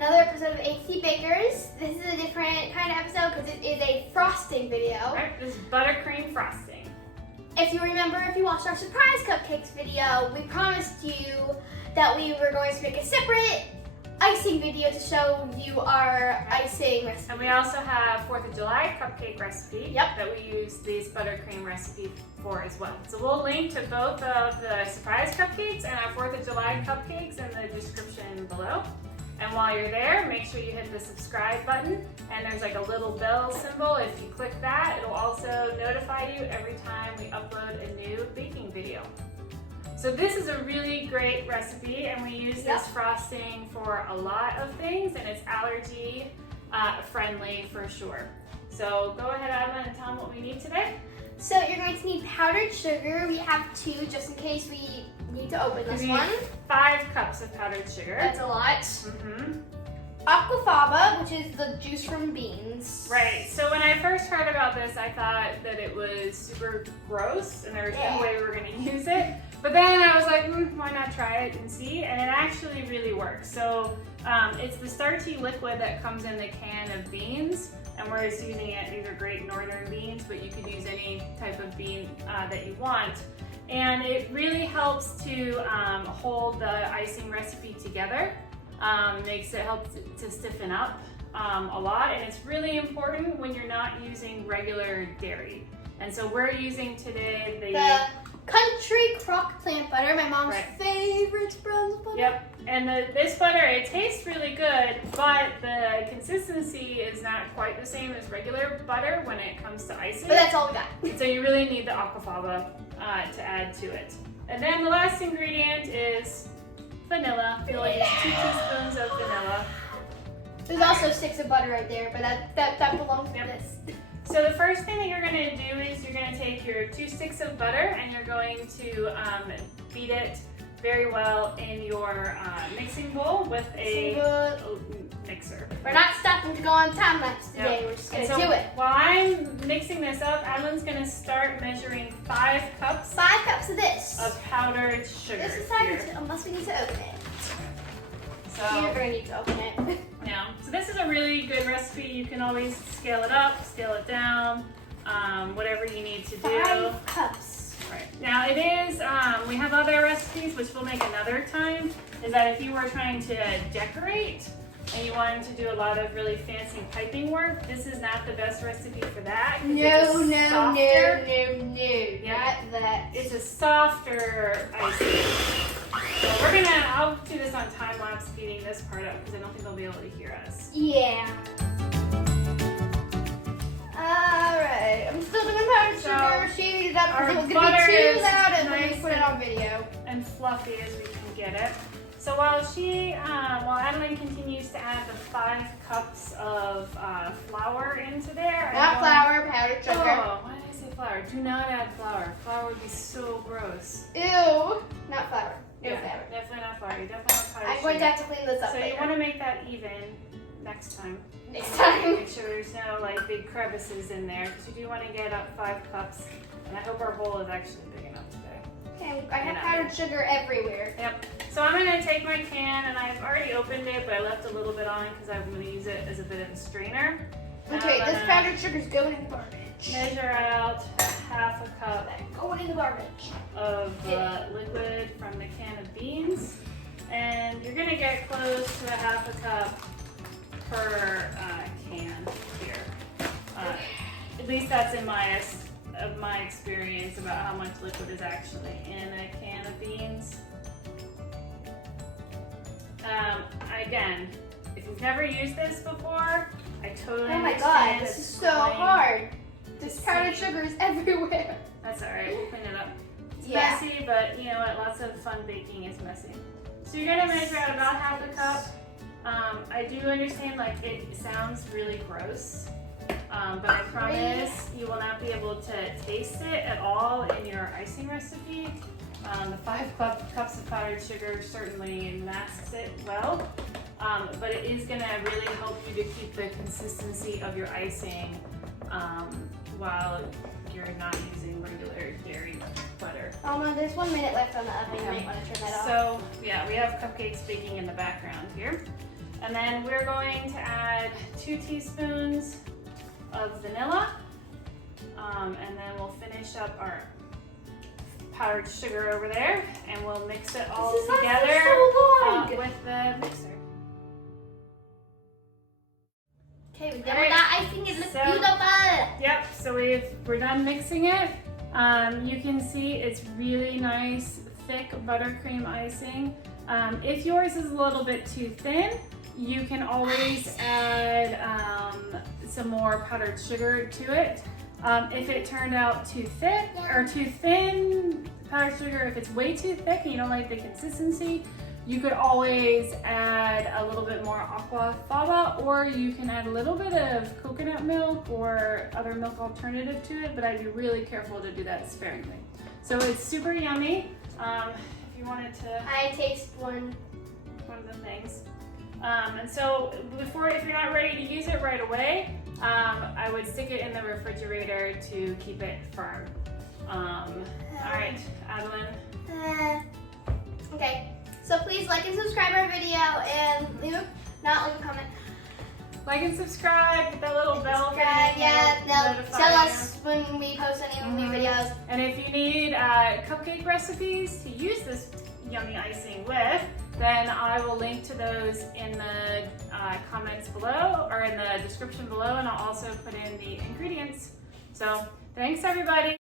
another episode of A.to.T Bakers. This is a different kind of episode because it is a frosting video. Right, this is buttercream frosting. If you remember, if you watched our surprise cupcakes video, we promised you that we were going to make a separate icing video to show you our icing recipe. And we also have 4th of July cupcake recipe Yep. that we use this buttercream recipe for as well. So we'll link to both of the surprise cupcakes and our 4th of July cupcakes in the description below. And while you're there, make sure you hit the subscribe button, and there's like a little bell symbol. If you click that, it'll also notify you every time we upload a new baking video. So this is a really great recipe, and we use this frosting for a lot of things, and it's allergy friendly for sure. So go ahead, Adma, and tell them what we need today. So you're going to need powdered sugar. We have 2 just in case we need to open this one. 5 cups of powdered sugar. That's a lot. Aquafaba, which is the juice from beans. Right, so when I first heard about this, I thought that it was super gross and there was no way we were gonna use it. But then I was like, why not try it and see? And it actually really works. So it's the starchy liquid that comes in the can of beans, and we're just using it. These are great northern beans, but you could use any type of bean that you want. And it really helps to hold the icing recipe together. Makes it help to stiffen up a lot, and it's really important when you're not using regular dairy. And so we're using today the country crock plant butter, my mom's favorite brown butter. Yep, and this butter, it tastes really good, but the consistency is not quite the same as regular butter when it comes to icing. But that's all we got. So you really need the aquafaba to add to it. And then the last ingredient is vanilla. You'll use 2 teaspoons of vanilla. There's also sticks of butter right there, but that belongs to this. So the first thing that you're going to do is you're going to take your 2 sticks of butter and you're going to beat it very well in your mixing bowl with a mixer. We're not stopping to go on time lapse today. We're just going to do it. While I'm mixing this up, Adeline's going to start measuring 5 cups. 5 cups of this. Of powdered sugar. This is time unless we need to open it. So you're going to need to open it. Yeah. So this is a really good recipe. You can always scale it up, scale it down, whatever you need to do. 5 cups. Right. Now it is, we have other recipes, which we'll make another time, is that if you were trying to decorate and you wanted to do a lot of really fancy piping work, this is not the best recipe for that. No. Yeah. Not that. It's a softer icing. So I'll do this on time lapse speeding this part up because I don't think they'll be able to hear us. Yeah. Alright, I'm still doing powdered sugar. She needed that because it was going to be too loud and when we put it on video. And fluffy as we can get it. So while Adeline continues to add the 5 cups of flour into there. Not flour, powdered sugar. Oh, why did I say flour? Do not add flour. Flour would be so gross. Ew. Not flour. No flour. Definitely not flour. You definitely want powdered I'm going to have to clean this up later. So you want to make that even next time. Next time. Make sure there's no like big crevices in there because you do want to get up 5 cups. And I hope our bowl is actually big enough today. Okay, I have powdered sugar everywhere. Yep. So I'm going to take my can, and I've already opened it, but I left a little bit on because I'm going to use it as a bit of a strainer. Okay, this powdered sugar is going in the garbage. Measure out 1/2 cup going in the garbage of liquid from the can of beans, and you're going to get close to 1/2 cup per can here. At least that's in my experience about how much liquid is actually in a can of beans. Again, if you've never used this before, I totally understand. Oh my god, this is so hard. This powdered sugar is everywhere. That's alright, we'll clean it up. It's messy, but you know what, lots of fun baking is messy. So you're going to measure out about 1/2 cup. I do understand like it sounds really gross, but I promise you will not be able to taste it at all in your icing recipe. The 5 cups of powdered sugar certainly masks it well, but it is going to really help you to keep the consistency of your icing while you're not using regular dairy butter. There's 1 minute left on the oven. I might want to turn that off. So yeah, we have cupcakes baking in the background here. And then we're going to add 2 teaspoons of vanilla. And then we'll finish up our powdered sugar over there, and we'll mix it all together with the mixer. Okay, we're done with that icing. It looks beautiful. Yep, so we're done mixing it. You can see it's really nice, thick buttercream icing. If yours is a little bit too thin, you can always add some more powdered sugar to it. If it turned out too thick or too thin, powdered sugar, if it's way too thick and you don't like the consistency, you could always add a little bit more aquafaba, or you can add a little bit of coconut milk or other milk alternative to it, but I'd be really careful to do that sparingly. So it's super yummy. If you wanted to... I taste one of the things. And so if you're not ready to use it right away, I would stick it in the refrigerator to keep it firm. All right, Adeline. Okay, so please like and subscribe our video and leave a comment. Like and subscribe, hit that little bell. Tell us when we post any new videos. And if you need cupcake recipes to use this yummy icing with, then I will link to those in the comments below, or in the description below, and I'll also put in the ingredients. So thanks everybody.